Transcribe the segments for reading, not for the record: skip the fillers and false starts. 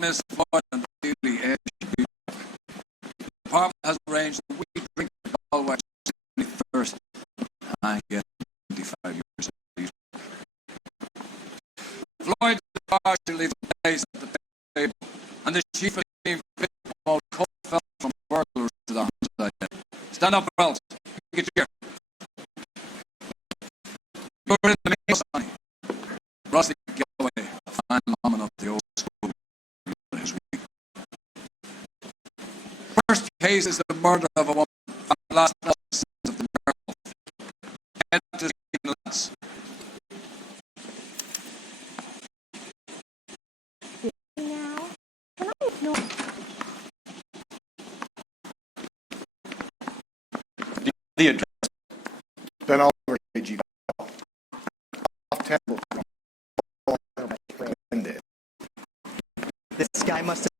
misfortune daily edge people. The department has arranged that we drink always thirst. I get 25 years at least. Floyd's partially placed at the table, and the chief of the team promote cold fell from burglars to the homicide. Stand up, Phelps. Get here. You're in the meal, Sonny. Rusty Galloway, a fine lawman of the old school. First case is the murder of a woman. Last sentence of the miracle. Head to the lens. Now, can I ignore? The address. Been all over KG. Off temple. This guy must have.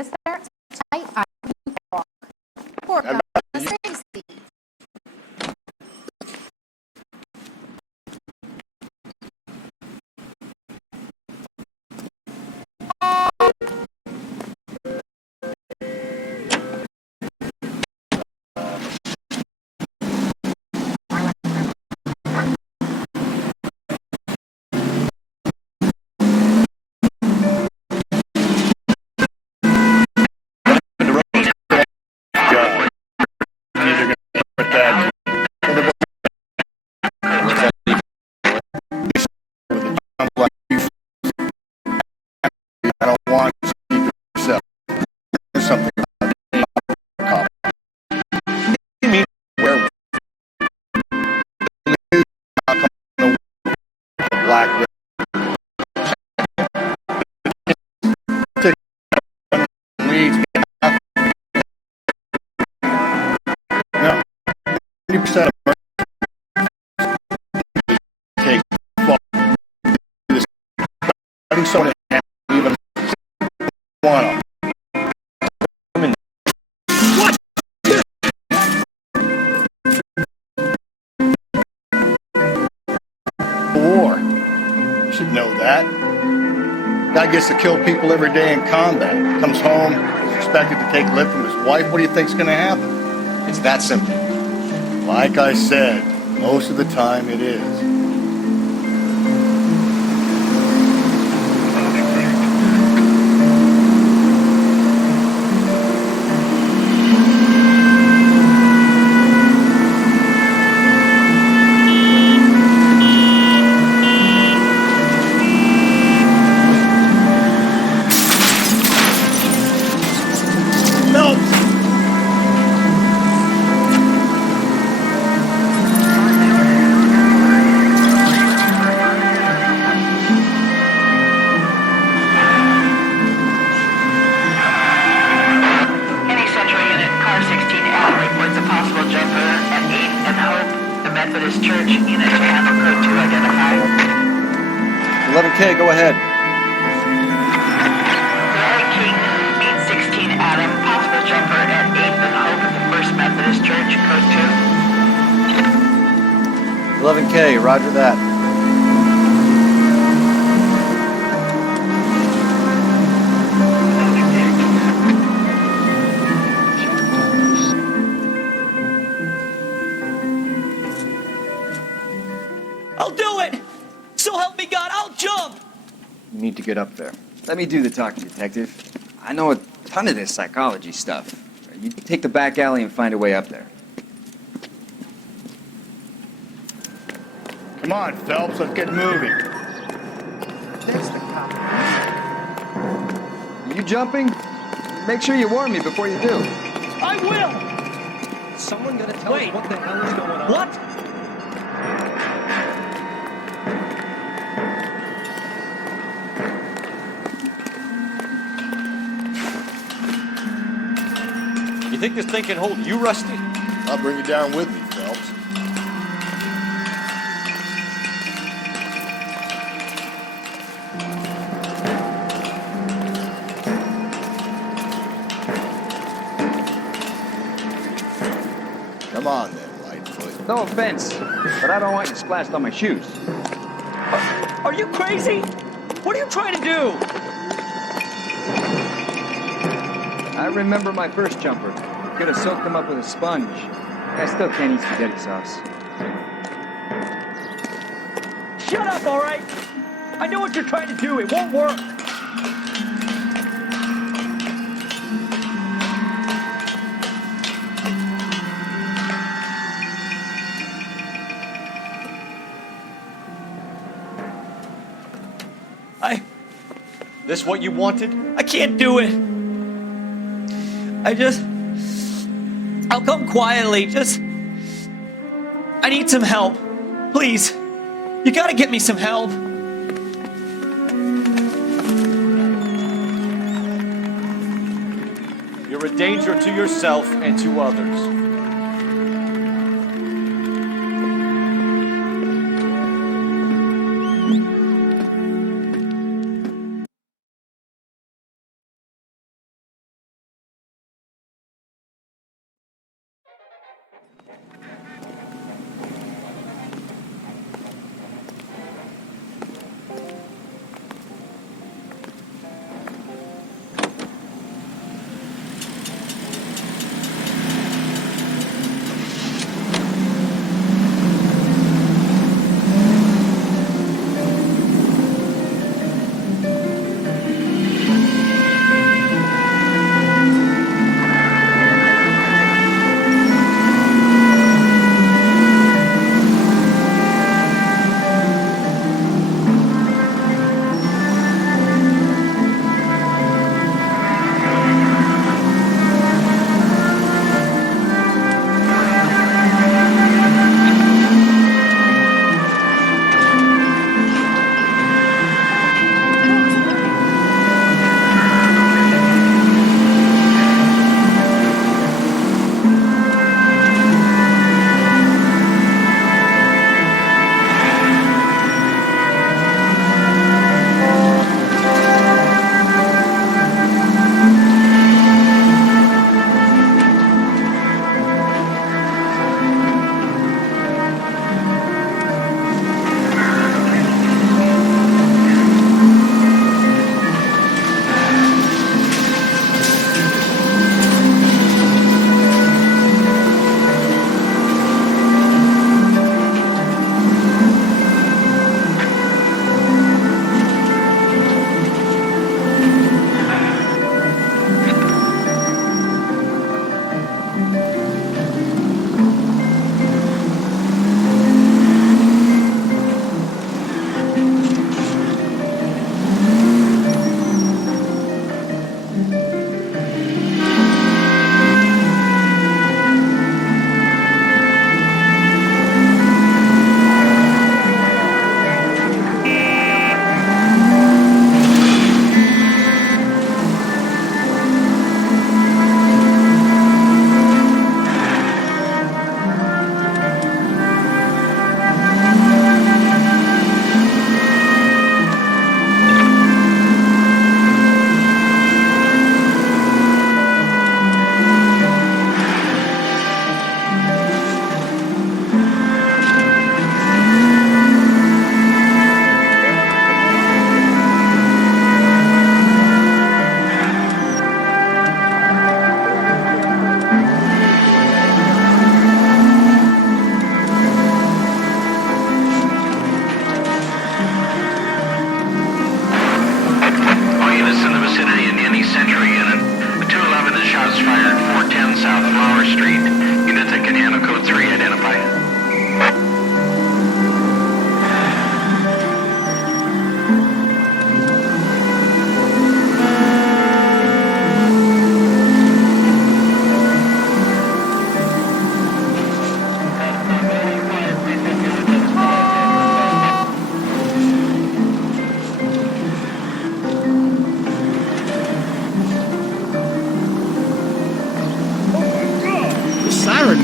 Is there? I walk. Poor guy. Stacy. I don't want you to keep it yourself. There's something about the cop. You mean werewolf? I'll come on the black river. Take weeds. No. 90% of murder take fall. I think someone even one. War. You should know that. Guy gets to kill people every day in combat. Comes home, is expected to take lip from his wife. What do you think's going to happen? It's that simple. Like I said, most of the time it is. Okay, go ahead. Larry King, 816 Adam, possible jumper at 8th and Hope at the First Methodist Church, code 2. 11K, roger that. I'll do it! So help me God, I'll jump! You need to get up there. Let me do the talking, detective. I know a ton of this psychology stuff. You take the back alley and find a way up there. Come on, Phelps, let's get moving. There's the cop. You jumping? Make sure you warn me before you do. I will! Someone gonna tell us what the hell is going on? What? You think this thing can hold you, Rusty? I'll bring you down with me, Phelps. Come on then, White. No offense, but I don't want you splashed on my shoes. Are you crazy? What are you trying to do? I remember my first jumper. Could have soaked them up with a sponge. I still can't eat spaghetti sauce. Shut up, all right? I know what you're trying to do. It won't work. This what you wanted? I can't do it. I'll come quietly. I need some help. Please. You gotta get me some help. You're a danger to yourself and to others.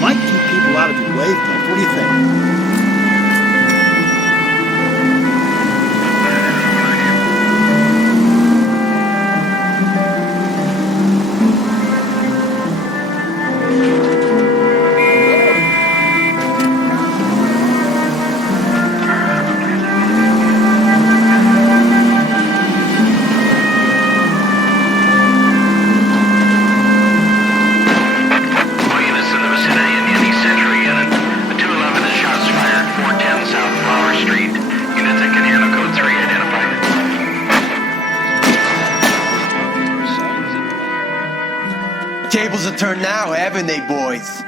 might keep people out of your wavelength. What do you think? a turn now, haven't they, boys?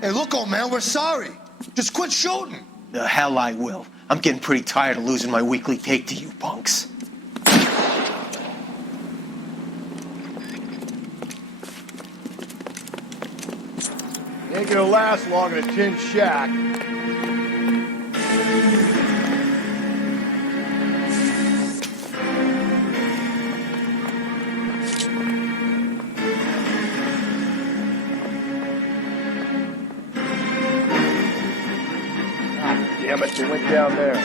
Hey, look, old man, we're sorry. Just quit shooting. The hell I will. I'm getting pretty tired of losing my weekly cake to you punks. Ain't gonna last long in a tin shack. Damn it, they went down there.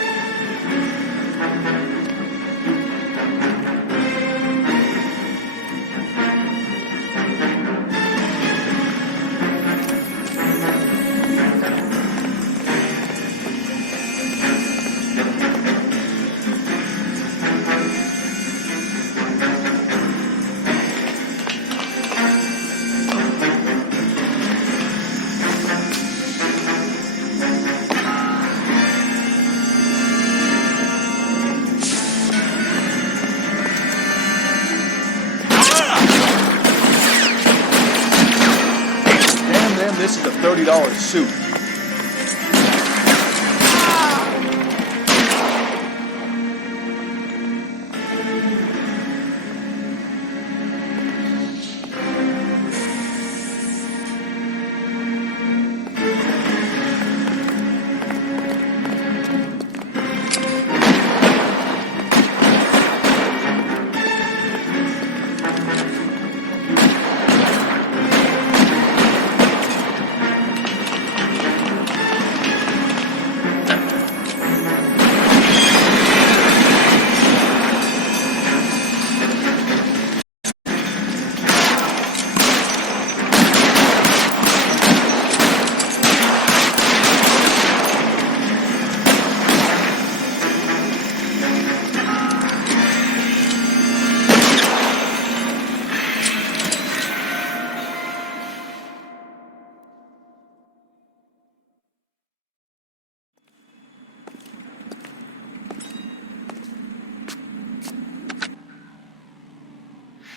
This is a $30 suit.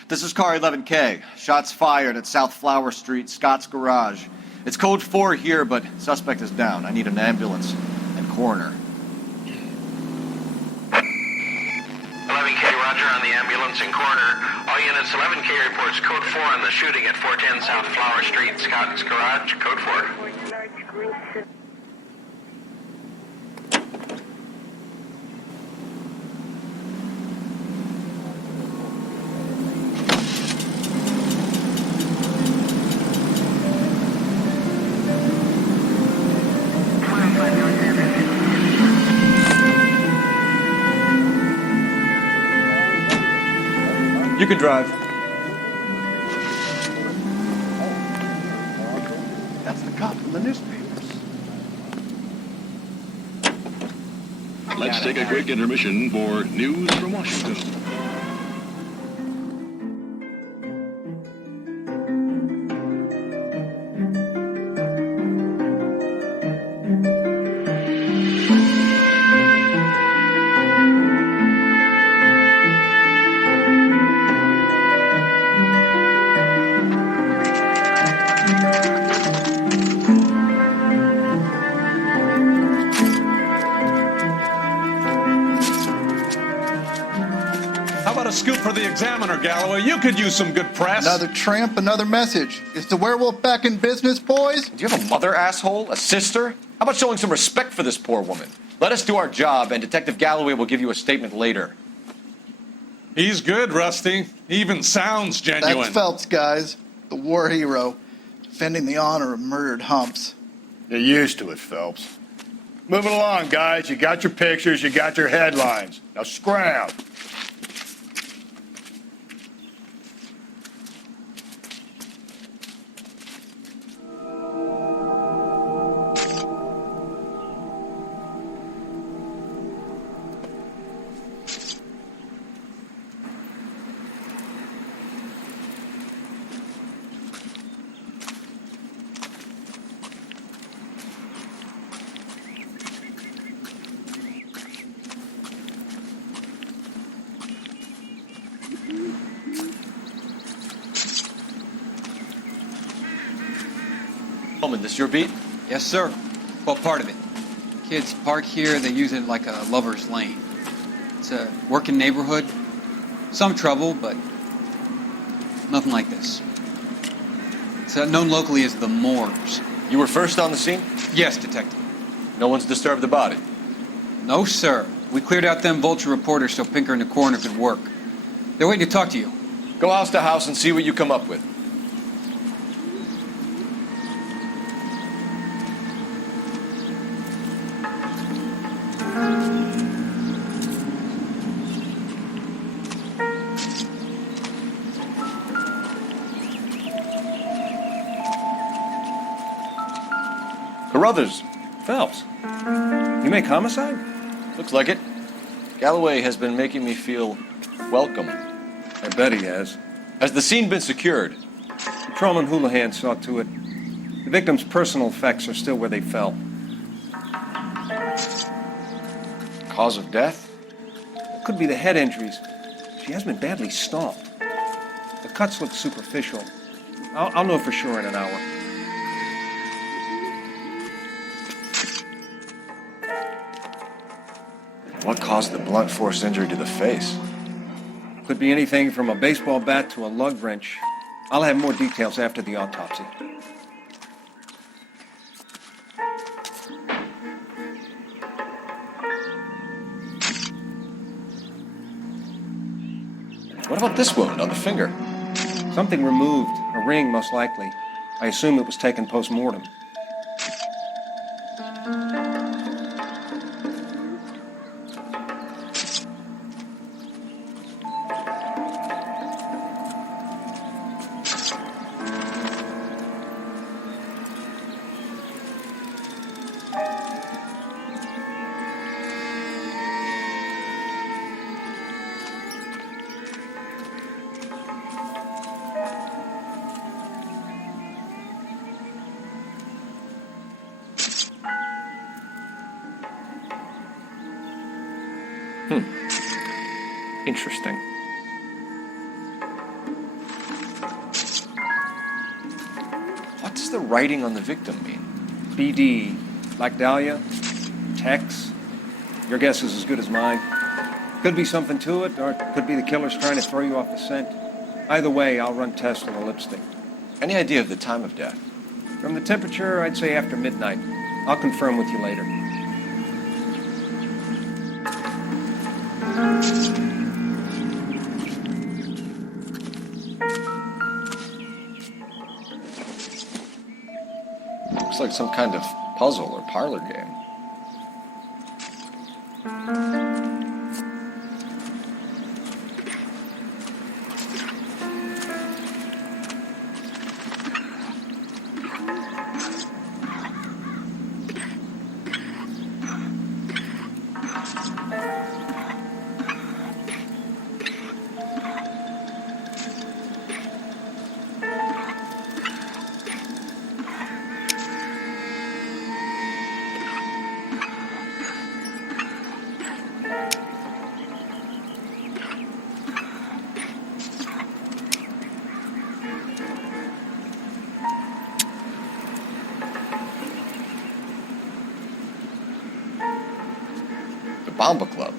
This is car 11K. Shots fired at South Flower Street, Scott's Garage. It's code 4 here, but suspect is down. I need an ambulance and coroner. 11K, roger on the ambulance and coroner. All units, 11K reports code 4 on the shooting at 410 South Flower Street, Scott's Garage, code 4. You can drive. That's the cop from the newspapers. Let's take a quick intermission for news from Washington. How about a scoop for the Examiner, Galloway? You could use some good press. Another tramp, another message. Is the werewolf back in business, boys? Do you have a mother, asshole? A sister? How about showing some respect for this poor woman? Let us do our job, and Detective Galloway will give you a statement later. He's good, Rusty. He even sounds genuine. That's Phelps, guys. The war hero. Defending the honor of murdered humps. You're used to it, Phelps. Moving along, guys. You got your pictures, you got your headlines. Now scram. Bowman, this your beat? Yes, sir. Well, part of it. Kids park here, they use it like a lover's lane. It's a working neighborhood. Some trouble, but nothing like this. It's known locally as the Moors. You were first on the scene? Yes, Detective. No one's disturbed the body? No, sir. We cleared out them vulture reporters so Pinker and the coroner could work. They're waiting to talk to you. Go house to house and see what you come up with. Carruthers. Phelps. You make homicide? Looks like it. Galloway has been making me feel welcome. I bet he has. Has the scene been secured? Patrolman Houlihan saw to it. The victim's personal effects are still where they fell. Cause of death? It could be the head injuries. She has been badly stomped. The cuts look superficial. I'll know for sure in an hour. What caused the blunt force injury to the face? Could be anything from a baseball bat to a lug wrench. I'll have more details after the autopsy. What about this wound on the finger? Something removed. A ring, most likely. I assume it was taken post-mortem. Interesting. What does the writing on the victim mean? BD. Black Dahlia? Tex? Your guess is as good as mine. Could be something to it, or it could be the killer's trying to throw you off the scent. Either way, I'll run tests on the lipstick. Any idea of the time of death? From the temperature, I'd say after midnight. I'll confirm with you later. Looks like some kind of puzzle or parlor game. Bomba Club.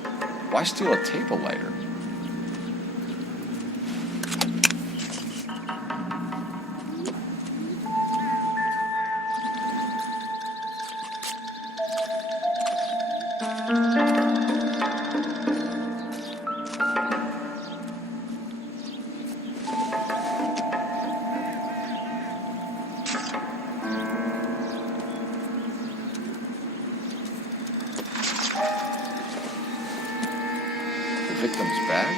Why steal a table lighter? Victim's bag?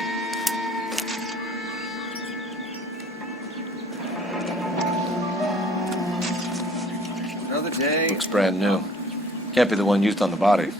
Another day. Looks brand new. Can't be the one used on the body.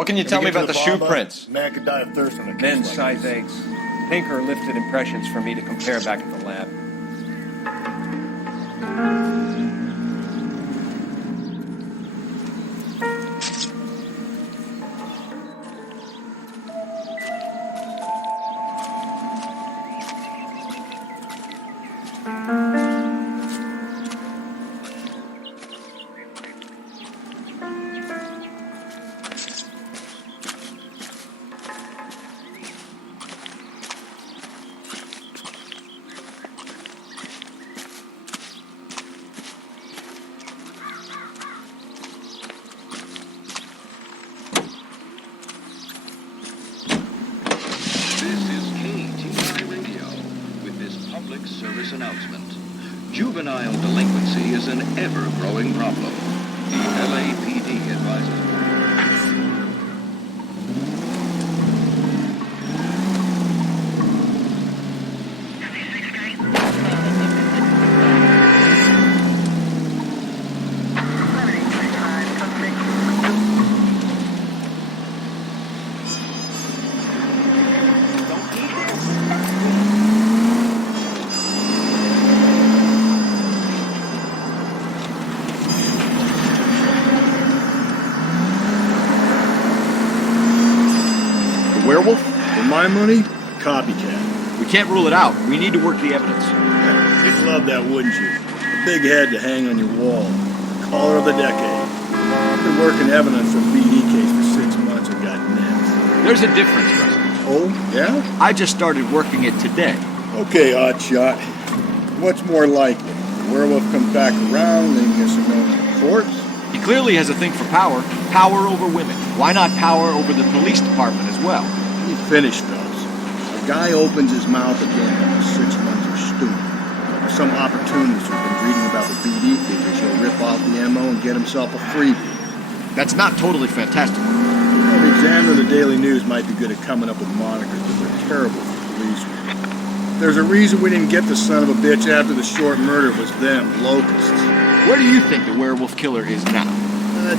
What can you tell me about the shoe prints? Man could die of thirst on a case Men's like size this. 8s. Pinker lifted impressions for me to compare back at the lab. Service announcement. Juvenile delinquency is an ever-growing problem. The LAPD advises. Werewolf? For my money, copycat. We can't rule it out. We need to work the evidence. You'd love that, wouldn't you? A big head to hang on your wall. Caller of the decade. I've been working evidence on a BD case for 6 months and got nicked. There's a difference, Rusty. Oh, yeah? I just started working it today. Okay, Oddshot. What's more likely? The werewolf comes back around, leaving us a note on the corpse? He clearly has a thing for power. Power over women. Why not power over the police department as well? Let me finish, fellas. A guy opens his mouth again after 6 months of stewing. Or some opportunist who's been reading about the BD figures, he'll rip off the ammo and get himself a freebie. That's not totally fantastical. Well, the Examiner of the Daily News might be good at coming up with monikers, but they're terrible for police work. There's a reason we didn't get the son of a bitch after the short murder was them, locusts. Where do you think the werewolf killer is now?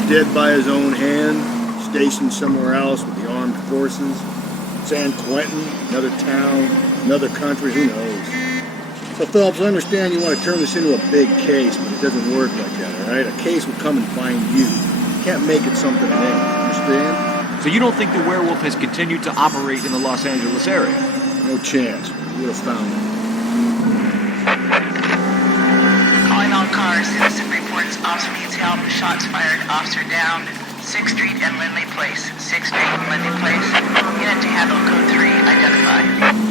Dead by his own hand, stationed somewhere else with the armed forces. San Quentin, another town, another country, who knows? So, Phillips, I understand you want to turn this into a big case, but it doesn't work like that, all right? A case will come and find you. You can't make it something it ain't, understand? So you don't think the werewolf has continued to operate in the Los Angeles area? No chance. We would have found it. Calling all cars, citizen reports officer needs help, shots fired, officer down, 6th Street and Lindley Place. 6th Street and Lindley Place. Unit to handle code 3, identified.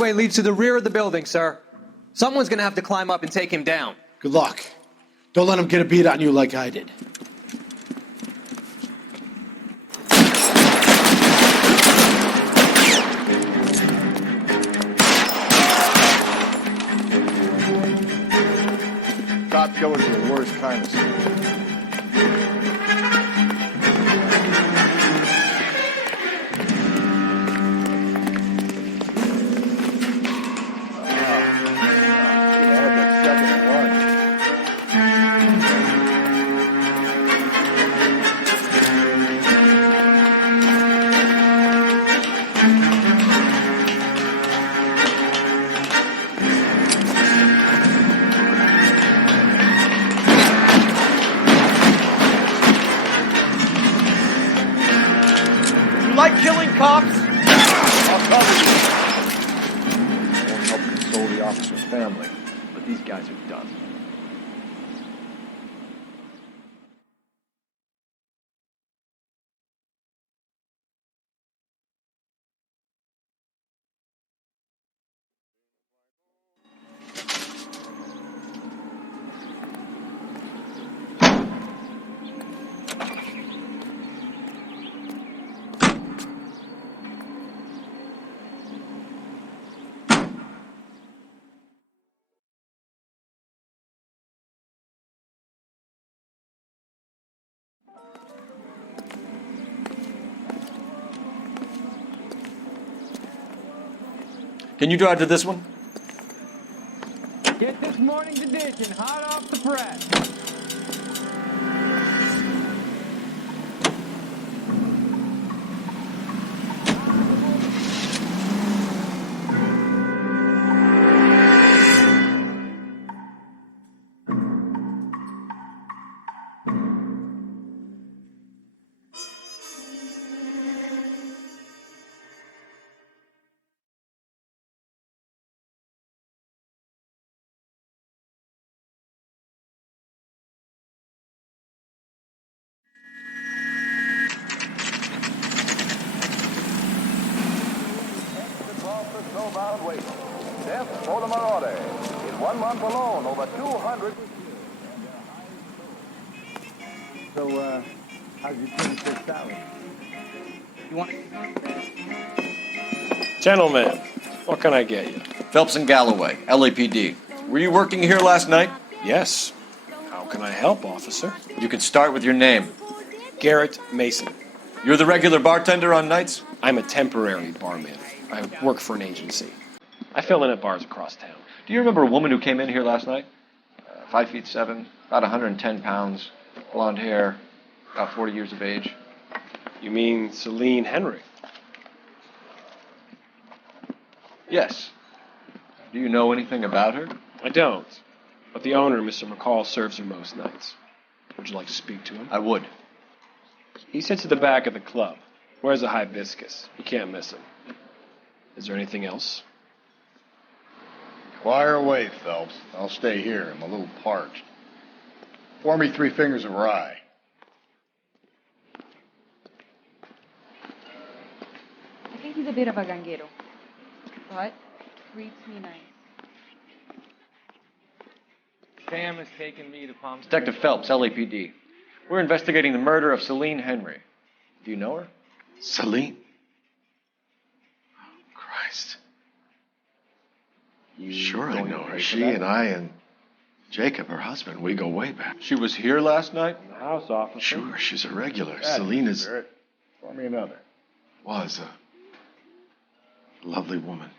entryway leads to the rear of the building, sir. Someone's gonna have to climb up and take him down. Good luck. Don't let him get a beat on you like I did. Cop killers are the worst kind of stuff. Like killing cops? I'll cover you. Won't help console the officer's family, but these guys are done. Can you drive to this one? Get this morning's edition hot off the press. Snowbound wait. Death for the marauder. In 1 month alone, over 200. So, how's your tuna fish salad? You want Gentlemen, what can I get you? Phelps and Galloway, LAPD. Were you working here last night? Yes. How can I help, officer? You can start with your name. Garrett Mason. You're the regular bartender on nights? I'm a temporary barman. I work for an agency. I fill in at bars across town. Do you remember a woman who came in here last night? 5'7", about 110 pounds, blonde hair, about 40 years of age. You mean Celine Henry? Yes. Do you know anything about her? I don't. But the owner, Mr. McCall, serves her most nights. Would you like to speak to him? I would. He sits at the back of the club. Wears a hibiscus. You can't miss him. Is there anything else? Fire away, Phelps. I'll stay here. I'm a little parched. Pour me 3 fingers of rye. I think he's a bit of a ganguero, but treats me nice. Sam has taken me to Palm Detective Phelps, LAPD. We're investigating the murder of Celine Henry. Do you know her? Celine? Oh, Christ. Sure I know her. She and I and Jacob, her husband, we go way back. She was here last night? In the house, officer. Sure, she's a regular. That's Celine is... Garrett. Pour me another. Was a lovely woman.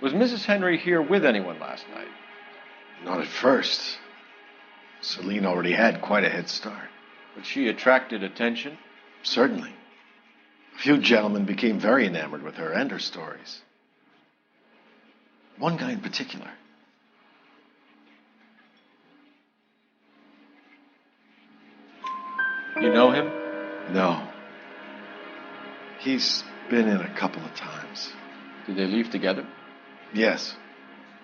Was Mrs. Henry here with anyone last night? Not at first. Celine already had quite a head start. But she attracted attention? Certainly. A few gentlemen became very enamored with her and her stories. One guy in particular. You know him? No. He's been in a couple of times. Did they leave together? Yes.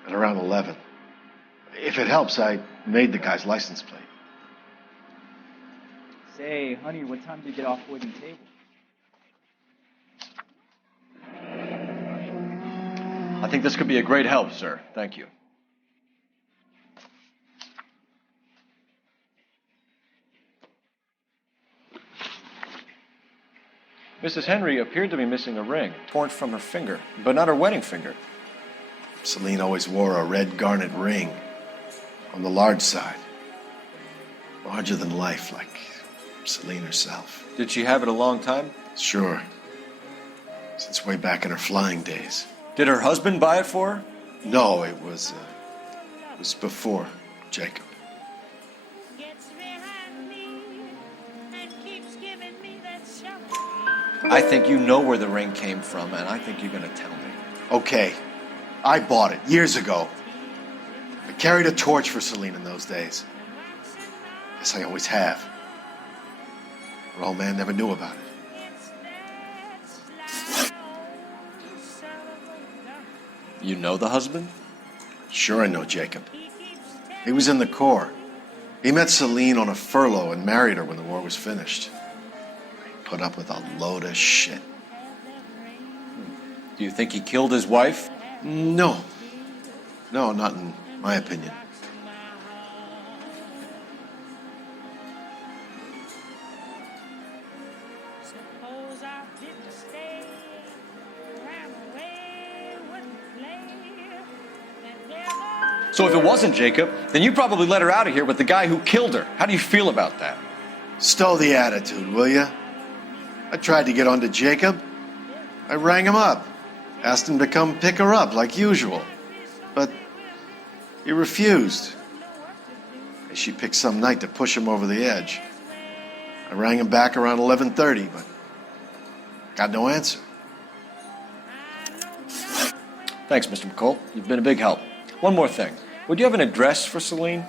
At around 11. If it helps, I made the guy's license plate. Say, honey, what time did you get off waiting table? I think this could be a great help, sir. Thank you. Mrs. Henry appeared to be missing a ring, torn from her finger, but not her wedding finger. Celine always wore a red garnet ring on the large side. Larger than life, like Celine herself. Did she have it a long time? Sure. Since way back in her flying days. Did her husband buy it for her? No, it was before Jacob. I think you know where the ring came from, and I think you're going to tell me. Okay, I bought it years ago. I carried a torch for Celine in those days. Guess I always have. Her old man never knew about it. You know the husband? Sure I know Jacob. He was in the Corps. He met Celine on a furlough and married her when the war was finished. He put up with a load of shit. Do you think he killed his wife? No. No, not in my opinion. So if it wasn't Jacob, then you probably let her out of here with the guy who killed her. How do you feel about that? Stow the attitude, will ya? I tried to get onto Jacob. I rang him up. Asked him to come pick her up like usual. But he refused. She picked some night to push him over the edge. I rang him back around 11:30, but got no answer. Thanks, Mr. McCall. You've been a big help. One more thing. Would you have an address for Celine?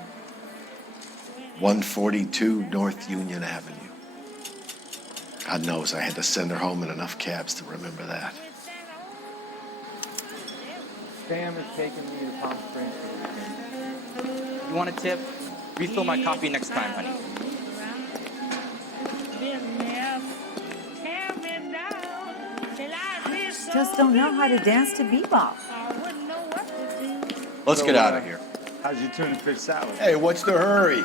142 North Union Avenue. God knows I had to send her home in enough cabs to remember that. Sam is taking me to Palm Springs. You want a tip? Refill my coffee next time, honey. Just don't know how to dance to bebop. Let's get out of here. How's your tuna fish salad? Hey, what's the hurry?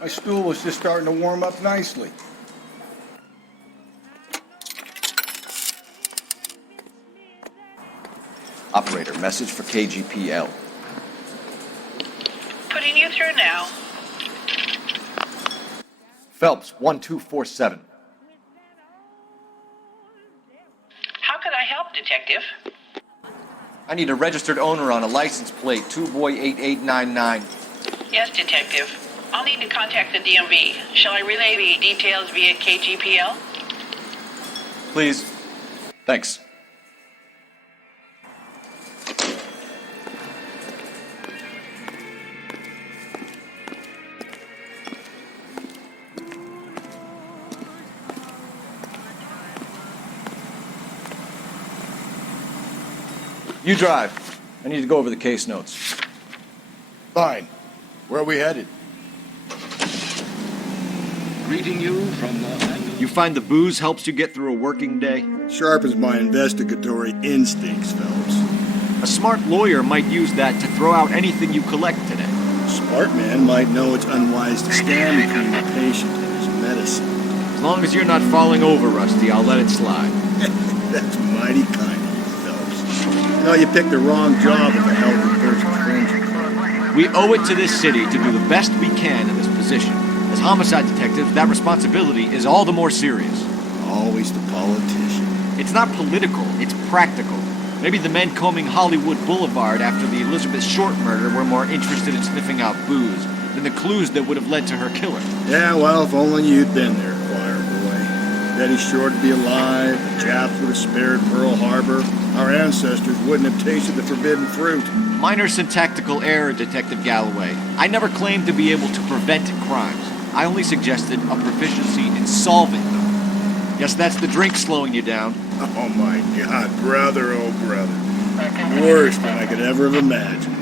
My stool was just starting to warm up nicely. Operator, message for KGPL. Putting you through now. Phelps, 1247. How could I help, Detective? I need a registered owner on a license plate, 2boy8899. Yes, Detective. I'll need to contact the DMV. Shall I relay the details via KGPL? Please. Thanks. You drive. I need to go over the case notes. Fine. Where are we headed? Greeting you from Los Angeles. You find the booze helps you get through a working day? Sharpens my investigatory instincts, Phelps. A smart lawyer might use that to throw out anything you collect today. A smart man might know it's unwise to stand between the patient and his medicine. As long as you're not falling over, Rusty, I'll let it slide. That's mighty kind of you, Phelps. You know, you picked the wrong job if a healthy person cringes. We owe it to this city to do the best we can in this position. As homicide detectives, that responsibility is all the more serious. Always the politician. It's not political, it's practical. Maybe the men combing Hollywood Boulevard after the Elizabeth Short murder were more interested in sniffing out booze than the clues that would have led to her killing. Yeah, well, if only you'd been there, choir boy. Betty Short would be alive, the Japs would have spared Pearl Harbor, our ancestors wouldn't have tasted the forbidden fruit. Minor syntactical error, Detective Galloway. I never claimed to be able to prevent crimes. I only suggested a proficiency in solving them. Guess that's the drink slowing you down. Oh my God, brother, oh brother. Worse than I could ever have imagined.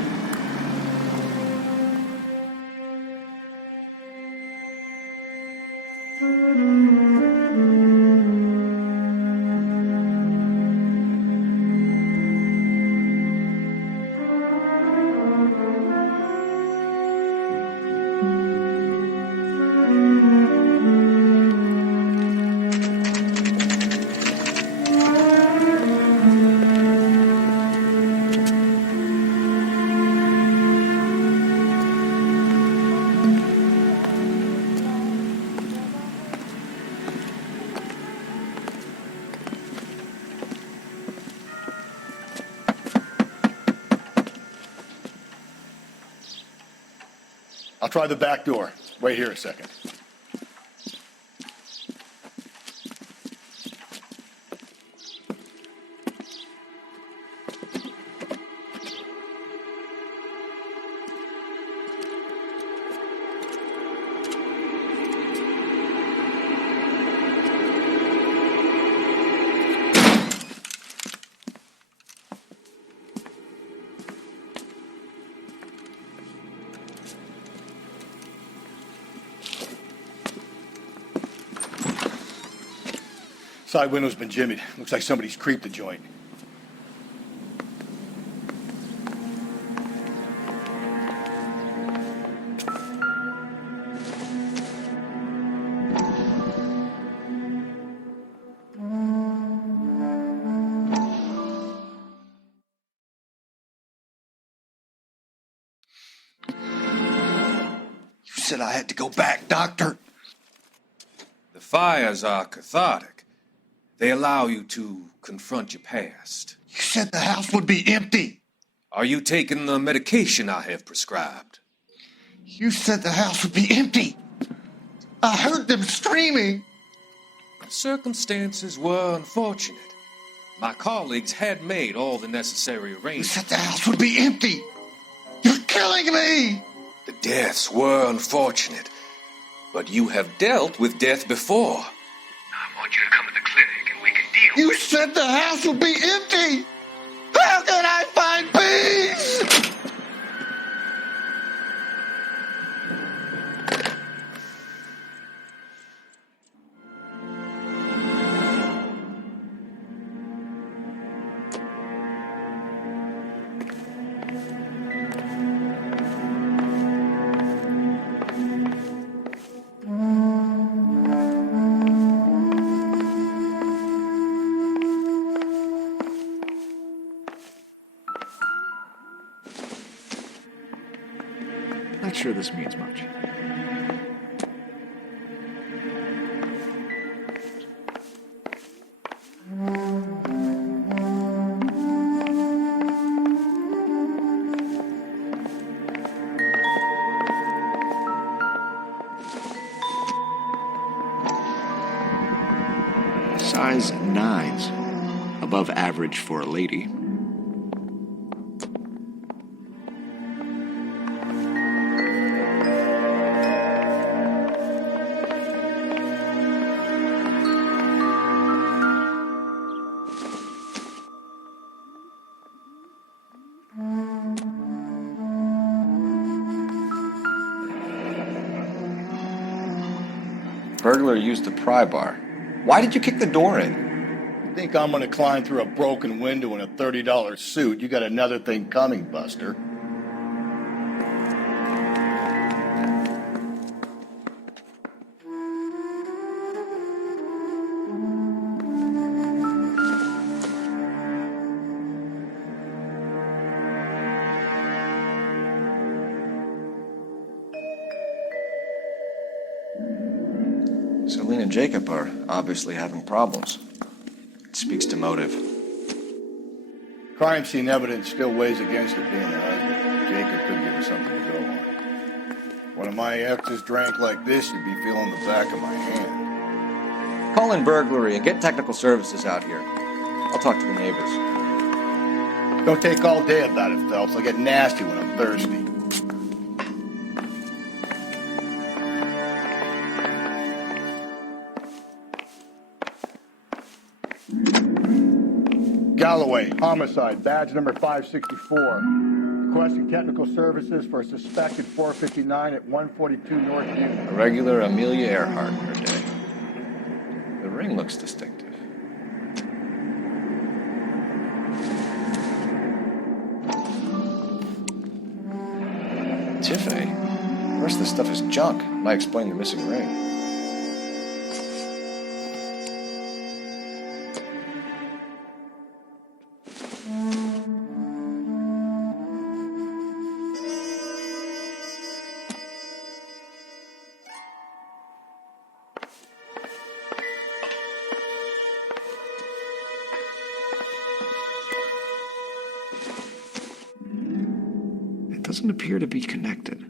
I'll try the back door. Wait here a second. Side window's been jimmied. Looks like somebody's creeped the joint. You said I had to go back, Doctor. The fires are cathartic. They allow you to confront your past. You said the house would be empty. Are you taking the medication I have prescribed? You said the house would be empty. I heard them screaming. Circumstances were unfortunate. My colleagues had made all the necessary You arrangements. said the house would be empty. You're killing me. The deaths were unfortunate, but you have dealt with death before. I want you to come to the clinic and we can deal. You said the house would be empty. How can I find peace? Not sure this means much. Size 9s. Above average for a lady. Burglar used a pry bar. Why did you kick the door in? You think I'm gonna climb through a broken window in a $30 suit? You got another thing coming, Buster. Celine and Jacob are obviously having problems. It speaks to motive. Crime scene evidence still weighs against it being a husband. Jacob could give us something to go on. One of my exes drank like this, you'd be feeling the back of my hand. Call in burglary and get technical services out here. I'll talk to the neighbors. Don't take all day about it, Phelps. I get nasty when I'm thirsty. Galloway, homicide, badge number 564. Requesting technical services for a suspected 459 at 142 North Union. A regular Amelia Earhart per day. The ring looks distinctive. Tiffany? The rest of this stuff is junk. Might explain the missing ring. Doesn't appear to be connected.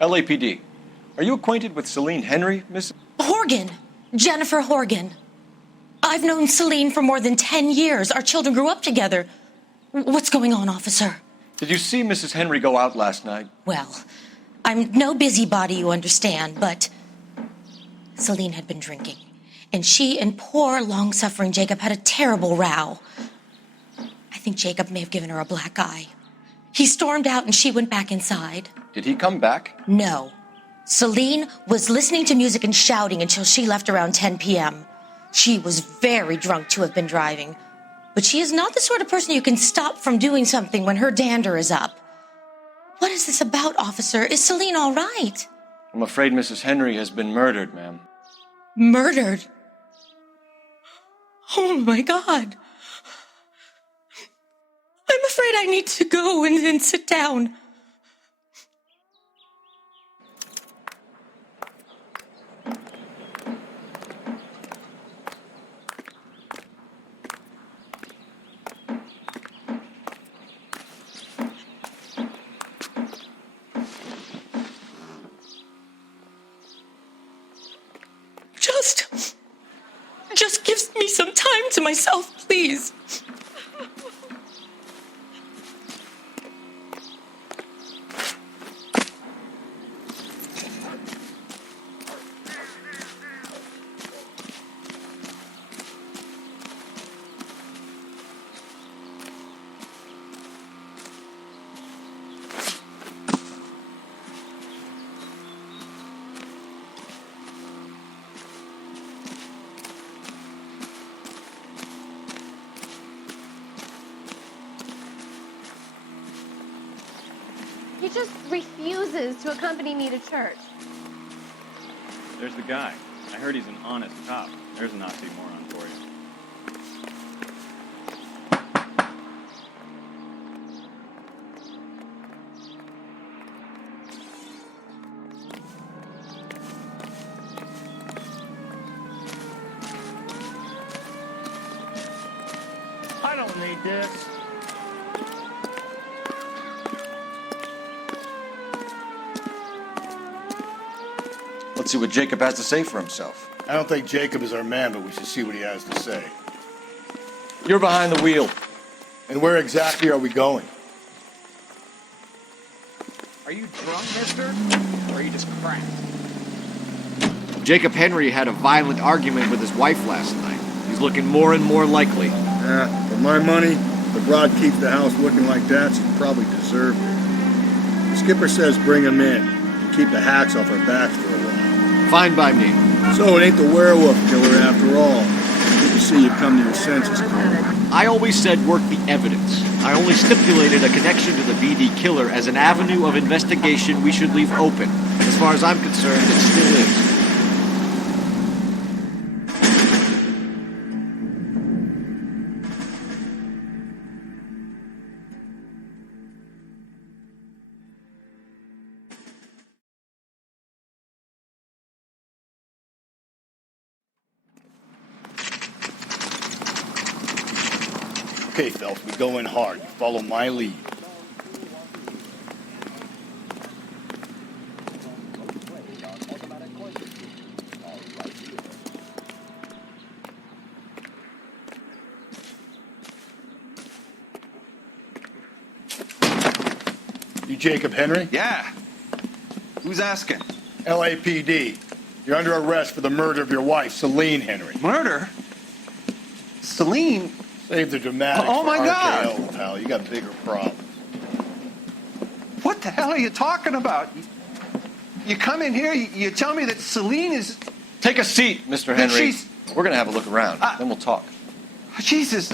LAPD. Are you acquainted with Celine Henry, Miss? Horgan. Jennifer Horgan. I've known Celine for more than 10 years. Our children grew up together. What's going on, officer? Did you see Mrs. Henry go out last night? Well, I'm no busybody, you understand, but Celine had been drinking. And she and poor, long-suffering Jacob had a terrible row. I think Jacob may have given her a black eye. He stormed out and she went back inside. Did he come back? No. Celine was listening to music and shouting until she left around 10 p.m. She was very drunk to have been driving. But she is not the sort of person you can stop from doing something when her dander is up. What is this about, officer? Is Celine all right? I'm afraid Mrs. Henry has been murdered, ma'am. Murdered? Oh, my God. I'm afraid I need to go and sit down. Just give me some time to myself, please. He just refuses to accompany me to church. There's the guy. I heard he's an honest cop. There's an oxymoron for you. I don't need this. Let's see what Jacob has to say for himself. I don't think Jacob is our man, but we should see what he has to say. You're behind the wheel. And where exactly are we going? Are you drunk, mister? Or are you just cracked? Jacob Henry had a violent argument with his wife last night. He's looking more and more likely. Yeah, for my money, if the broad keeps the house looking like that, she probably deserved it. The skipper says bring him in and keep the hacks off our backs for a while. Fine by me. So it ain't the werewolf killer after all. Good to see you come to your senses, Cole. I always said work the evidence. I only stipulated a connection to the VD killer as an avenue of investigation we should leave open. As far as I'm concerned, it still is. Okay, Phelps, we go in hard. You follow my lead. You Jacob Henry? Yeah. Who's asking? LAPD. You're under arrest for the murder of your wife, Celine Henry. Murder? Celine? Save the dramatics Oh, my for God. RKO, pal. You got bigger problems. What the hell are you talking about? You come in here, you tell me that Celine is... Take a seat, Mr. That Henry. she's- We're going to have a look around, then we'll talk. Jesus,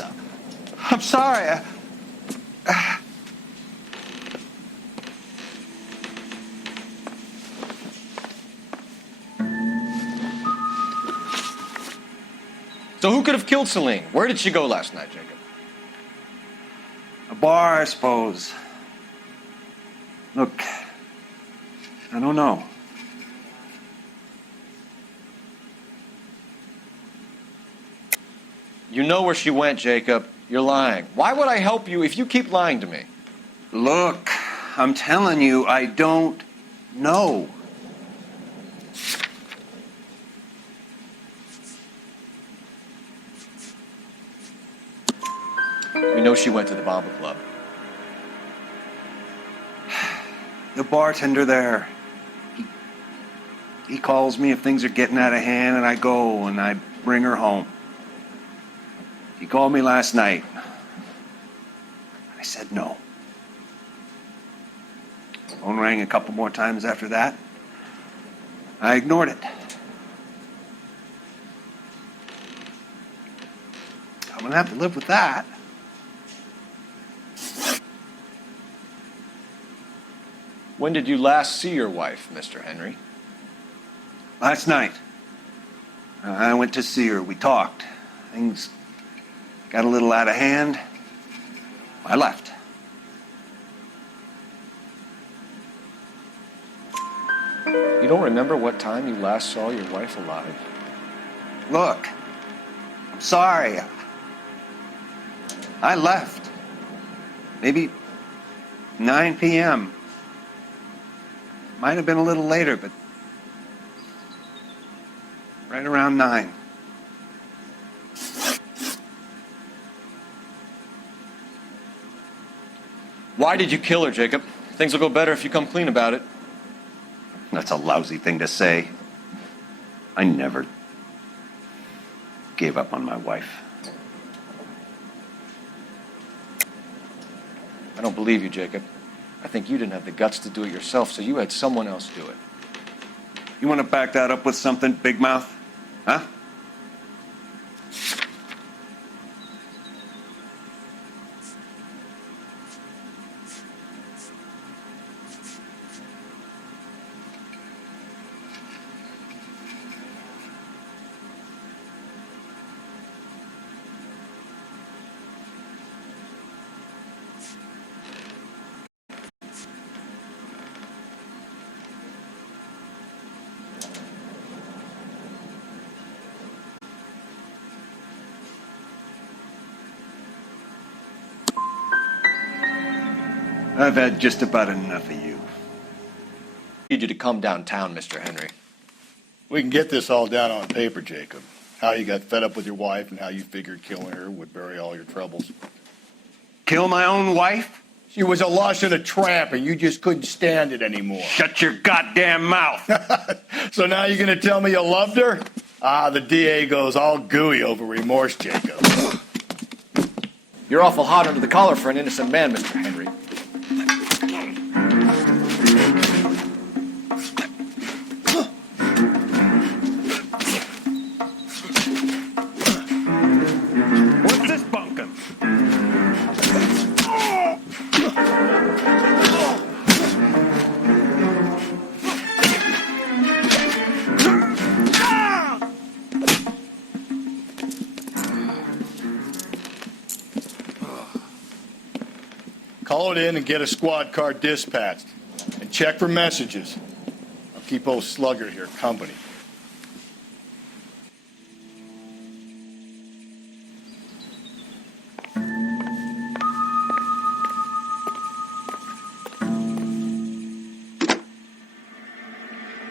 I'm sorry. So who could have killed Celine? Where did she go last night, Jacob? A bar, I suppose. Look, I don't know. You know where she went, Jacob. You're lying. Why would I help you if you keep lying to me? Look, I'm telling you, I don't No. We know she went to the Bomber Club. The bartender there. He calls me if things are getting out of hand, and I go and I bring her home. He called me last night. I said no. Phone rang a couple more times after that. I ignored it. I'm gonna have to live with that. When did you last see your wife, Mr. Henry? Last night. I went to see her. We talked. Things got a little out of hand. I left. You don't remember what time you last saw your wife alive? Look, I'm sorry. I left. Maybe 9 p.m. Might have been a little later, but right around 9. Why did you kill her, Jacob? Things will go better if you come clean about it. That's a lousy thing to say. I never gave up on my wife. I don't believe you, Jacob. I think you didn't have the guts to do it yourself, so you had someone else do it. You want to back that up with something, Big Mouth? Huh? I've had just about enough of you. I need you to come downtown, Mr. Henry. We can get this all down on paper, Jacob. How you got fed up with your wife and how you figured killing her would bury all your troubles. Kill my own wife? She was a lush and a tramp, and you just couldn't stand it anymore. Shut your goddamn mouth. So now you're going to tell me you loved her? Ah, the DA goes all gooey over remorse, Jacob. You're awful hot under the collar for an innocent man, Mr. Henry. What's this bunkum? Call it in and get a squad car dispatched. And check for messages. I'll keep old Slugger here company.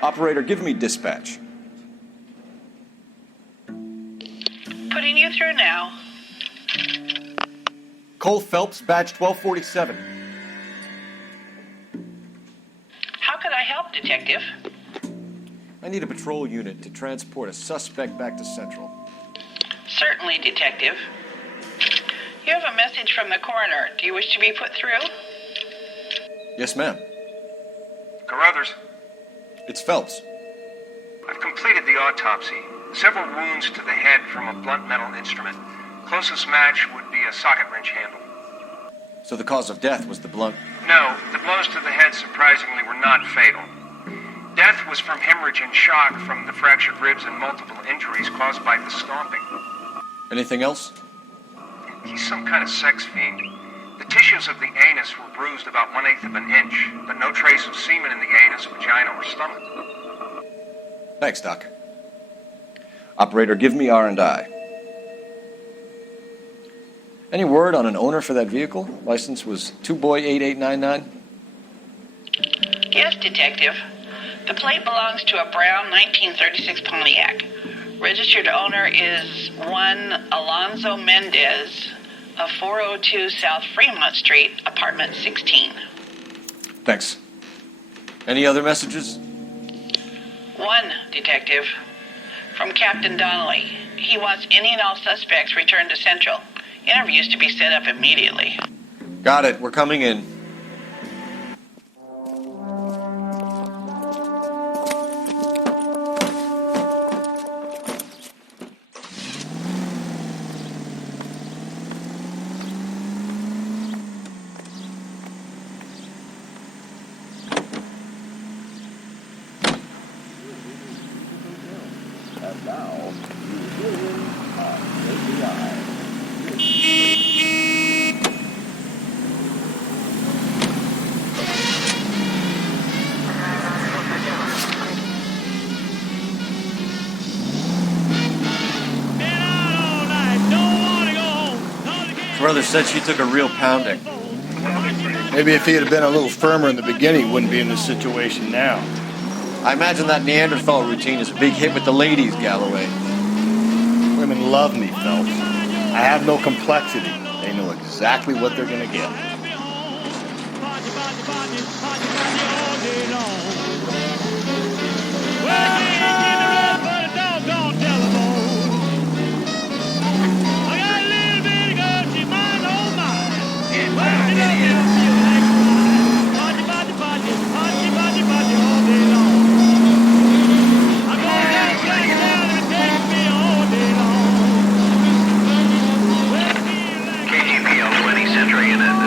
Operator, give me dispatch. Putting you through now. Cole Phelps, badge 1247. How could I help, Detective? I need a patrol unit to transport a suspect back to Central. Certainly, Detective. You have a message from the coroner. Do you wish to be put through? Yes, ma'am. Carruthers, It's Phelps. I've completed the autopsy. Several wounds to the head from a blunt metal instrument. Closest match would be a socket wrench handle. So the cause of death was the blunt. No, the blows to the head surprisingly were not fatal. Death was from hemorrhage and shock from the fractured ribs and multiple injuries caused by the stomping. Anything else? He's some kind of sex fiend. The tissues of the anus were bruised about 1/8 of an inch, but no trace of semen in the anus, vagina, or stomach. Thanks, Doc. Operator, give me R&I. Any word on an owner for that vehicle? License was 2boy8899. Yes, Detective. The plate belongs to a brown 1936 Pontiac. Registered owner is one Alonzo Mendez of 402 South Fremont Street, apartment 16. Thanks. Any other messages? One, Detective. From Captain Donnelly. He wants any and all suspects returned to Central. Interviews to be set up immediately. Got it. We're coming in. And now, Brazilian on API. Brother said she took a real pounding. Maybe if he had been a little firmer in the beginning, he wouldn't be in this situation now. I imagine that Neanderthal routine is a big hit with the ladies, Galloway. Women love me, Phelps. I have no complexity. They know exactly what they're gonna get.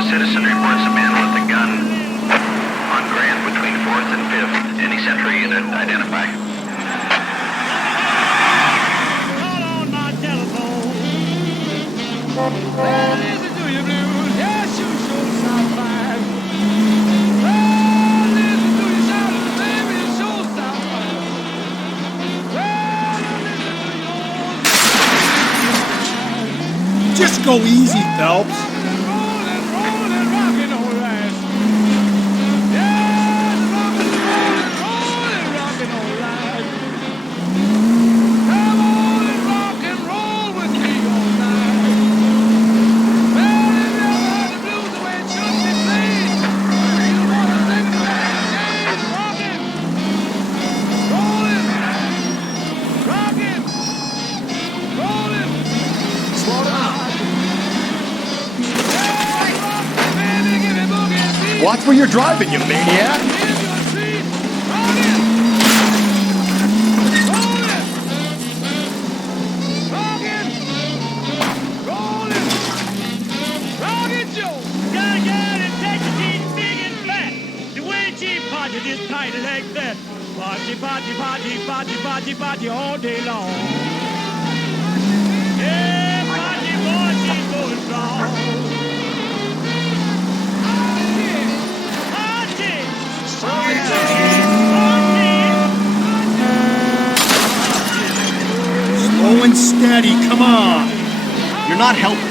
Citizen reports a man with a gun on Grand between 4th and 5th. Any Central unit identify? Just go easy, Phelps. Watch where you're driving, you maniac! Party all day long. Yeah, party boy, she's going strong. Slow and steady, come on. You're not helping.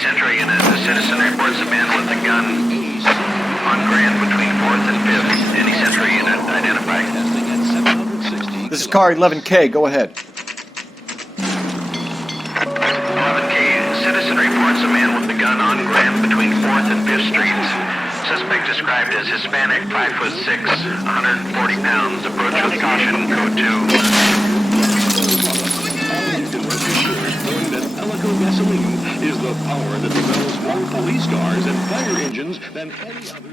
Central unit, the citizen reports a man with a gun on Grand between 4th and 5th. Any Central unit identify? This is car 11K. Go ahead. 11K, citizen reports a man with a gun on Grand between 4th and 5th Streets. Suspect described as Hispanic, 5'6", 140 pounds. Approach with caution, code 2. Alico gasoline is the power that propels more police cars and fire engines than any other.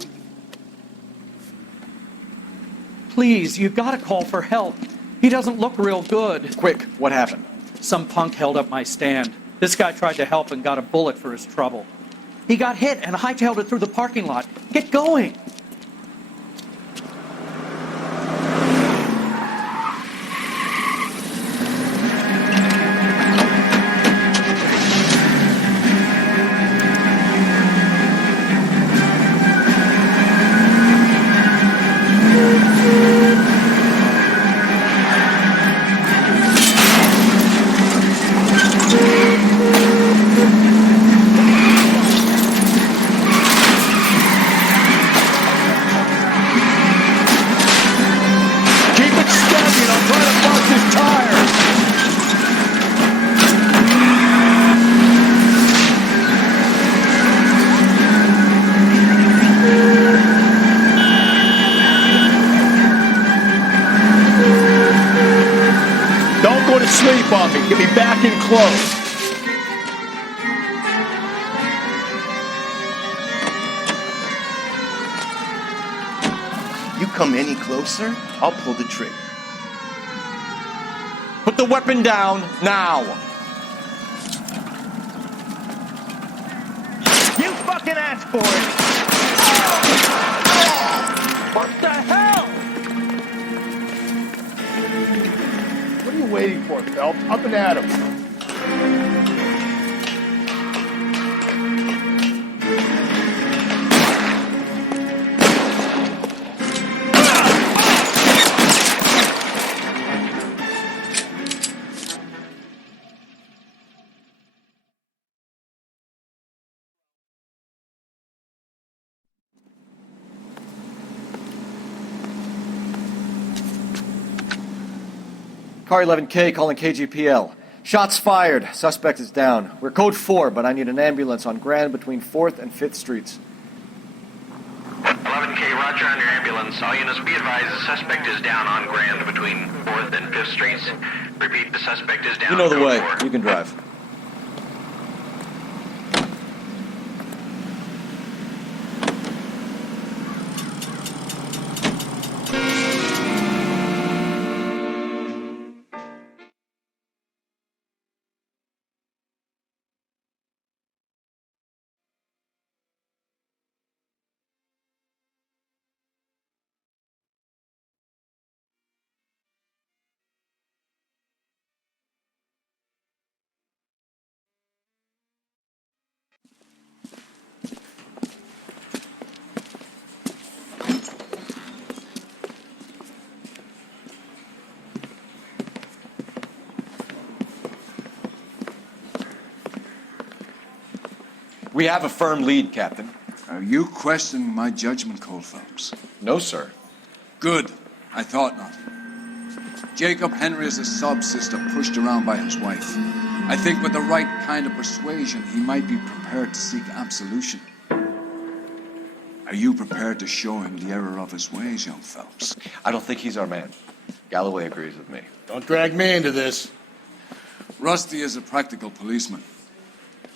Please, you gotta call for help. He doesn't look real good. Quick, what happened? Some punk held up my stand. This guy tried to help and got a bullet for his trouble. He got hit and hightailed it through the parking lot. Get going! the sleep on me. Get me back in close. You come any closer, I'll pull the trigger. Put the weapon down, now! You fucking asked for it! What the hell? What are you waiting for, Phelps? Up and at him. Car 11K calling KGPL. Shots fired. Suspect is down. We're code 4, but I need an ambulance on Grand between 4th and 5th Streets. 11K, roger on your ambulance. All units be advised the suspect is down on Grand between 4th and 5th Streets. Repeat, the suspect is down. You know the code way. 4. You can drive. We have a firm lead, Captain. Are you questioning my judgment call, Phelps? No, sir. Good. I thought not. Jacob Henry is a sub-sister pushed around by his wife. I think with the right kind of persuasion, he might be prepared to seek absolution. Are you prepared to show him the error of his ways, young Phelps? I don't think he's our man. Galloway agrees with me. Don't drag me into this. Rusty is a practical policeman.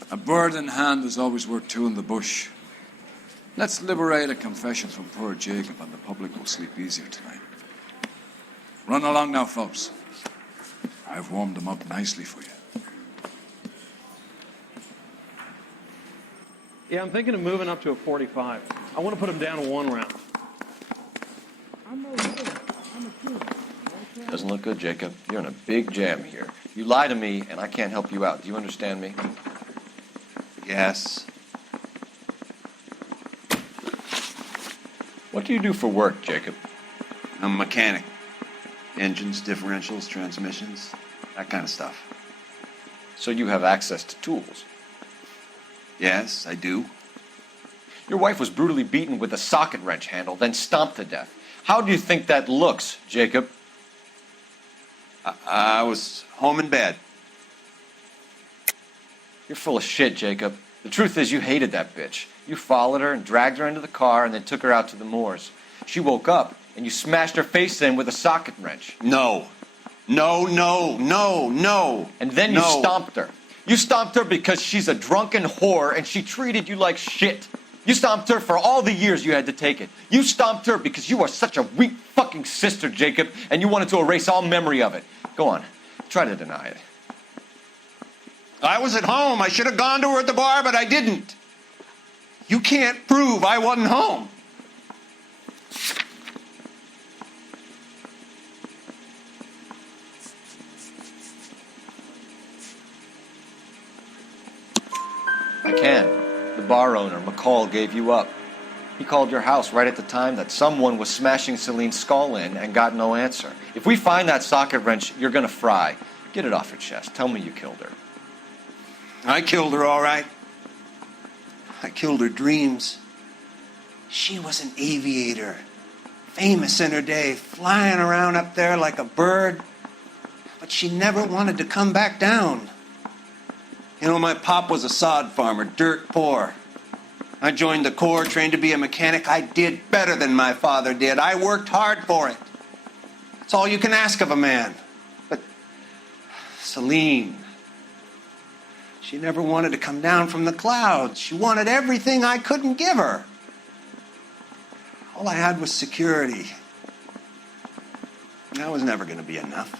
A bird in hand is always worth two in the bush. Let's liberate a confession from poor Jacob, and the public will sleep easier tonight. Run along now, Phelps. I've warmed them up nicely for you. Yeah, I'm thinking of moving up to a 45. I want to put him down to 1 round. Doesn't look good, Jacob. You're in a big jam here. You lie to me, and I can't help you out. Do you understand me? Yes. What do you do for work, Jacob? I'm a mechanic. Engines, differentials, transmissions, that kind of stuff. So you have access to tools? Yes, I do. Your wife was brutally beaten with a socket wrench handle, then stomped to death. How do you think that looks, Jacob? I was home in bed. You're full of shit, Jacob. The truth is you hated that bitch. You followed her and dragged her into the car and then took her out to the moors. She woke up and you smashed her face in with a socket wrench. No. No, no, no, no. And then you stomped her. You stomped her because she's a drunken whore and she treated you like shit. You stomped her for all the years you had to take it. You stomped her because you are such a weak fucking sister, Jacob, and you wanted to erase all memory of it. Go on. Try to deny it. I was at home. I should have gone to her at the bar, but I didn't. You can't prove I wasn't home. I can. The bar owner, McCall, gave you up. He called your house right at the time that someone was smashing Celine's skull in and got no answer. If we find that socket wrench, you're gonna fry. Get it off your chest. Tell me you killed her. I killed her, all right. I killed her dreams. She was an aviator, famous in her day, flying around up there like a bird. But she never wanted to come back down. You know, my pop was a sod farmer, dirt poor. I joined the Corps, trained to be a mechanic. I did better than my father did. I worked hard for it. It's all you can ask of a man. But Celine. She never wanted to come down from the clouds. She wanted everything I couldn't give her. All I had was security. That was never going to be enough.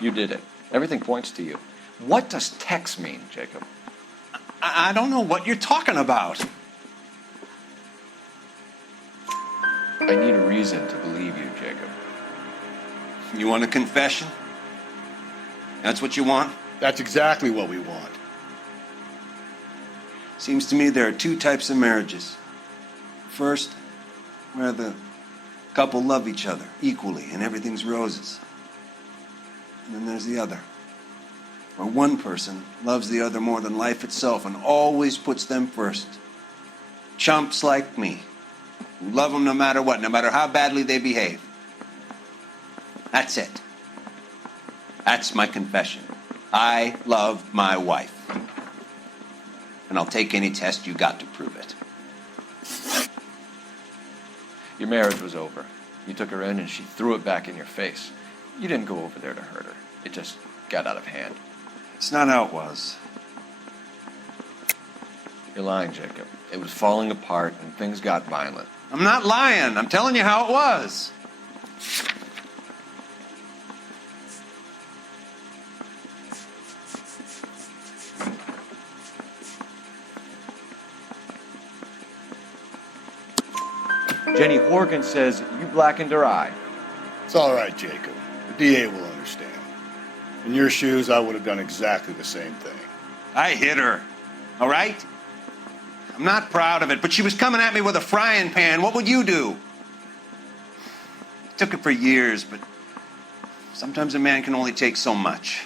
You did it. Everything points to you. What does Tex mean, Jacob? I don't know what you're talking about. I need a reason to believe you, Jacob. You want a confession? That's what you want? That's exactly what we want. Seems to me there are two types of marriages. First, where the couple love each other equally and everything's roses. And then there's the other, where one person loves the other more than life itself and always puts them first. Chumps like me, who love them no matter what, no matter how badly they behave. That's it. That's my confession. I love my wife. And I'll take any test you got to prove it. Your marriage was over. You took her in and she threw it back in your face. You didn't go over there to hurt her. It just got out of hand. It's not how it was. You're lying, Jacob. It was falling apart and things got violent. I'm not lying. I'm telling you how it was. Jenny Horgan says you blackened her eye. It's all right, Jacob. The DA will understand. In your shoes, I would have done exactly the same thing. I hit her. All right? I'm not proud of it, but she was coming at me with a frying pan. What would you do? It took it for years, but sometimes a man can only take so much.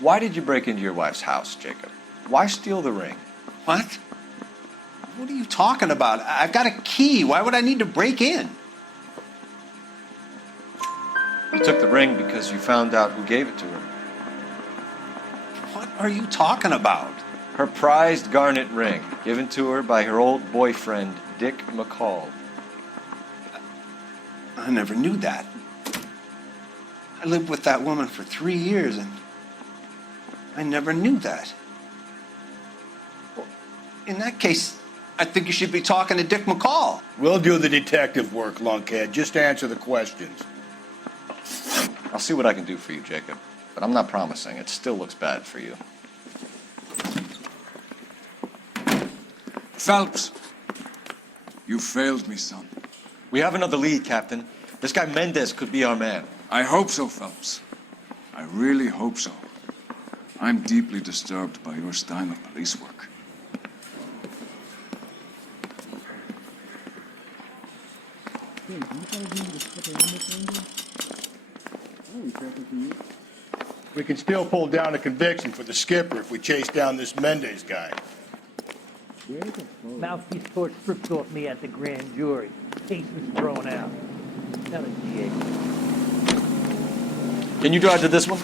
Why did you break into your wife's house, Jacob? Why steal the ring? What? What are you talking about? I've got a key. Why would I need to break in? You took the ring because you found out who gave it to her. What are you talking about? Her prized garnet ring, given to her by her old boyfriend, Dick McCall. I never knew that. I lived with that woman for 3 years, and I never knew that. Well, in that case, I think you should be talking to Dick McCall. We'll do the detective work, lunkhead. Just answer the questions. I'll see what I can do for you, Jacob. But I'm not promising. It still looks bad for you. Phelps, you failed me, son. We have another lead, Captain. This guy Mendez could be our man. I hope so, Phelps. I really hope so. I'm deeply disturbed by your style of police work. We can still pull down a conviction for the skipper if we chase down this Mendez guy. Mouthpiece torch stripped off me at the grand jury. Case was thrown out. Now the DA. Can you drive to this one?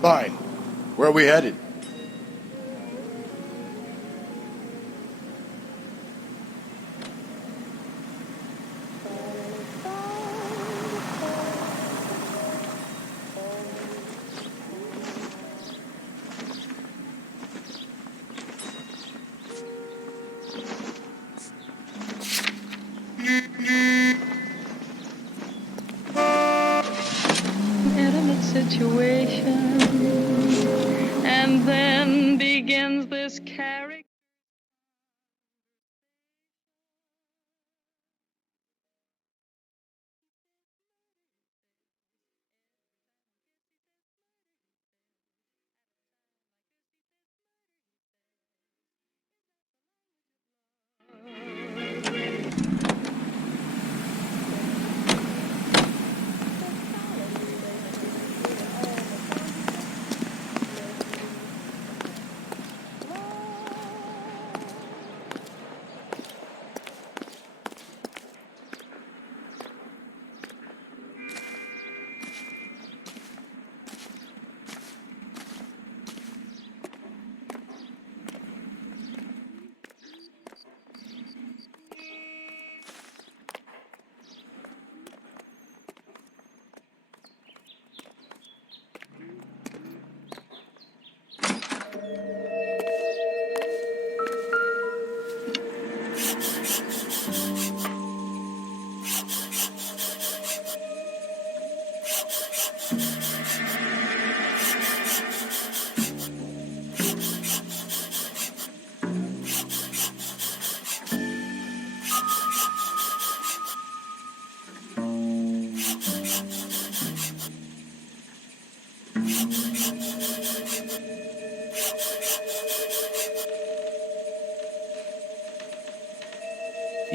Fine. Where are we headed? Intimate situation, and then begins this character.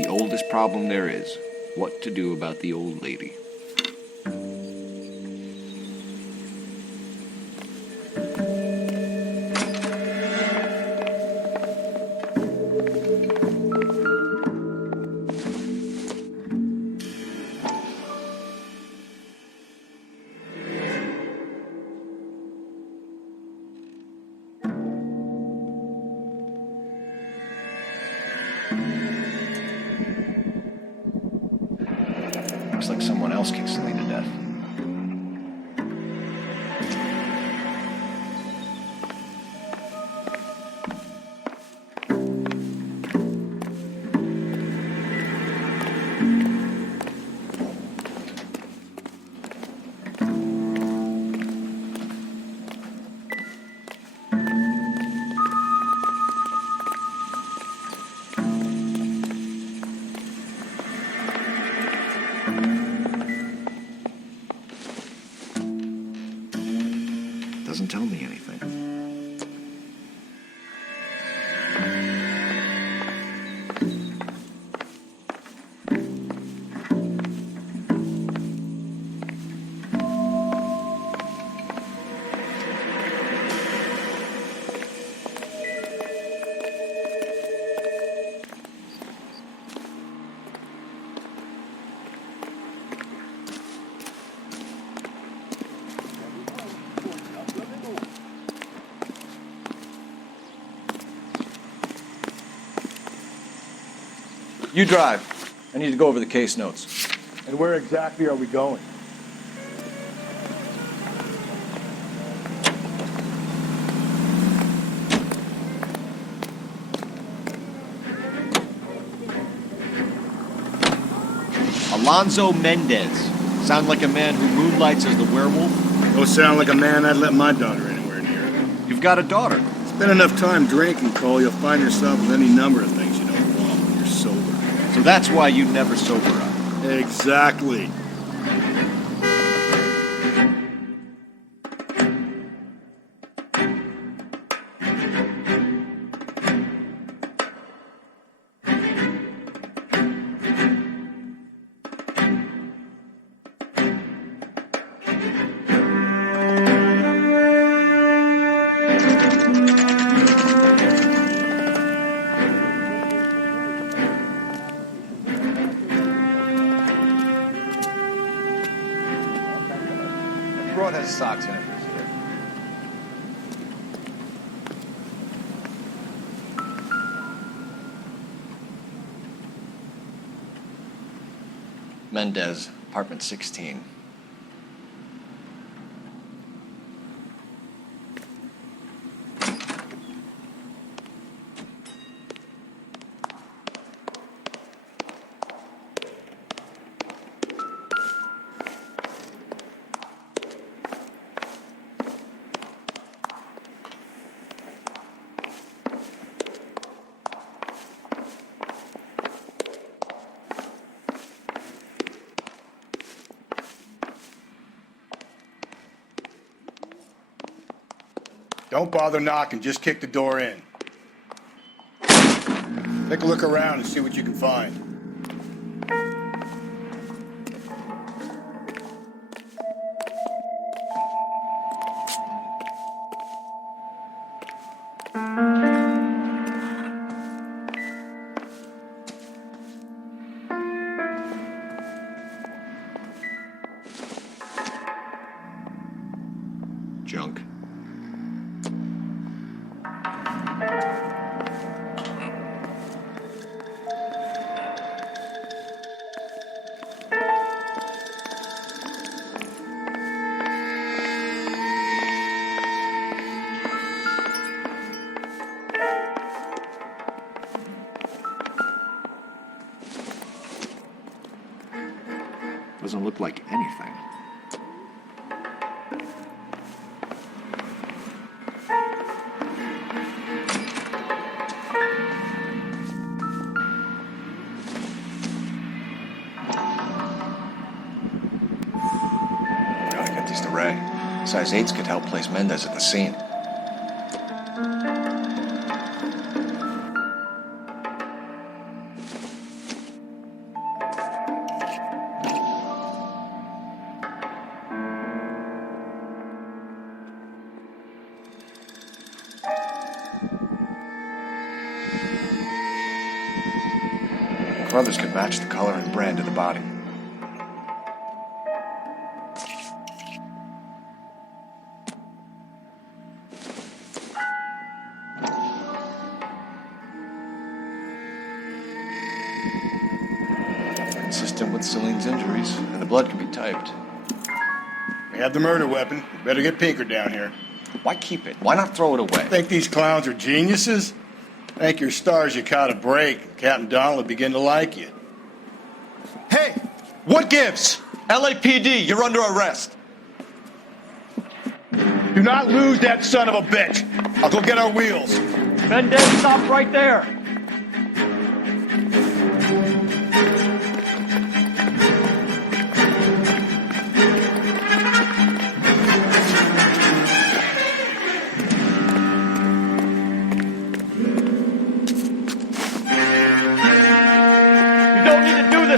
The oldest problem there is, what to do about the old lady. Looks like someone else kicked Celine to death. Doesn't tell me anything. You drive. I need to go over the case notes. And where exactly are we going? Alonzo Mendez. Sound like a man who moonlights as the werewolf? Don't sound like a man I'd let my daughter anywhere near. You've got a daughter. Spend enough time drinking, Cole, you'll find yourself with any number of things you don't want when you're sober. So that's why you never sober up. Exactly. Broad has socks in it this year. Mendez, apartment 16. Don't bother knocking, just kick the door in. Take a look around and see what you can find. Junk. Doesn't look like anything. Gotta get these to Ray. Size 8s could help place Mendez at the scene. Brothers could match the color and brand of the body. Consistent with Celine's injuries, and the blood can be typed. We have the murder weapon. We better get Pinker down here. Why keep it? Why not throw it away? Think these clowns are geniuses? Thank your stars you caught a break. Captain Donald will begin to like you. Hey! What gives? LAPD, you're under arrest. Do not lose that son of a bitch. I'll go get our wheels. Mendez, stop right there.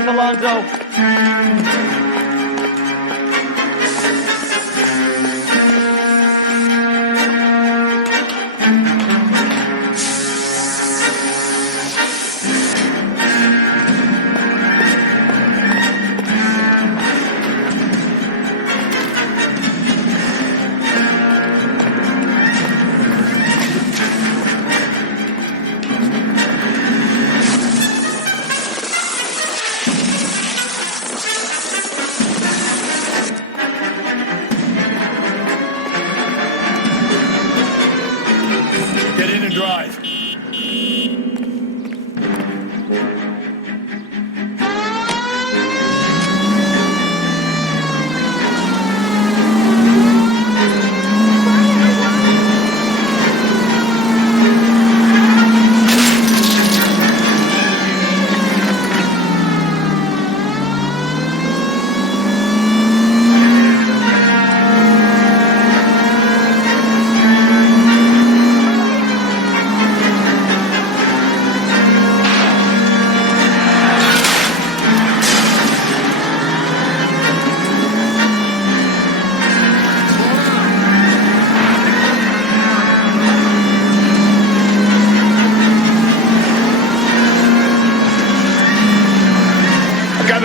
Alonzo.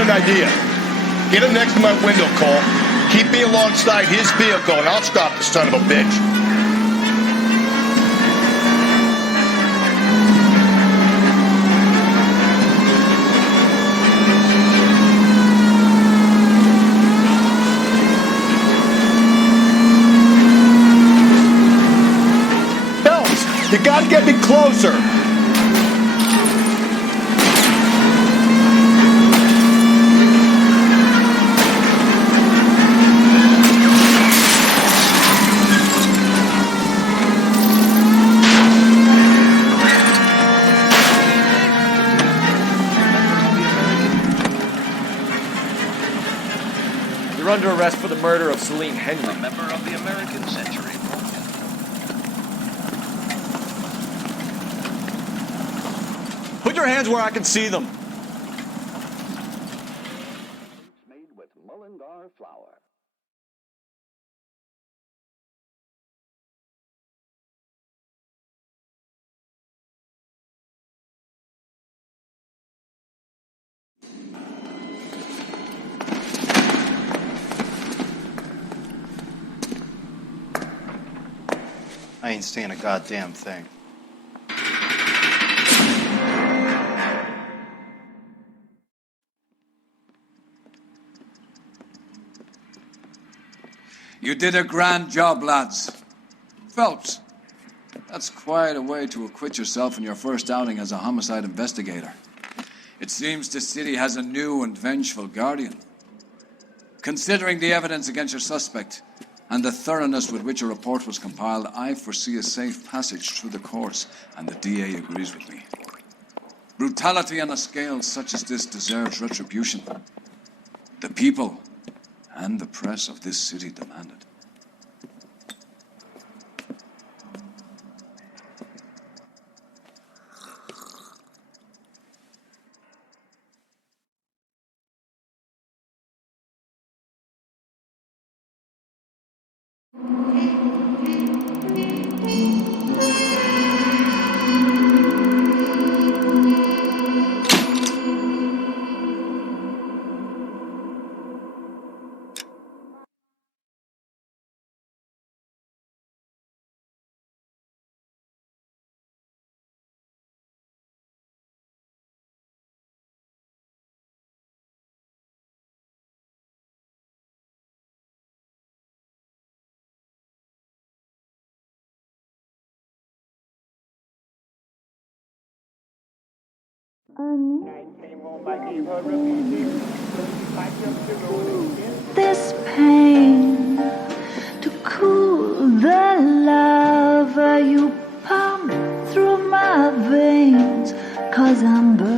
Idea. Get him next to my window, Cole. Keep me alongside his vehicle, and I'll stop the son of a bitch. Phelps, you gotta get me closer. You're under arrest for the murder of Celine Henry. A member of the American Century. Put your hands where I can see them. Made with Mullingar flour. I ain't saying a goddamn thing. You did a grand job, lads. Phelps, that's quite a way to acquit yourself in your first outing as a homicide investigator. It seems the city has a new and vengeful guardian. Considering the evidence against your suspect and the thoroughness with which a report was compiled, I foresee a safe passage through the courts, and the DA agrees with me. Brutality on a scale such as this deserves retribution. The people and the press of this city demand it. This pain to cool the lava you pump through my veins, 'cause I'm burning.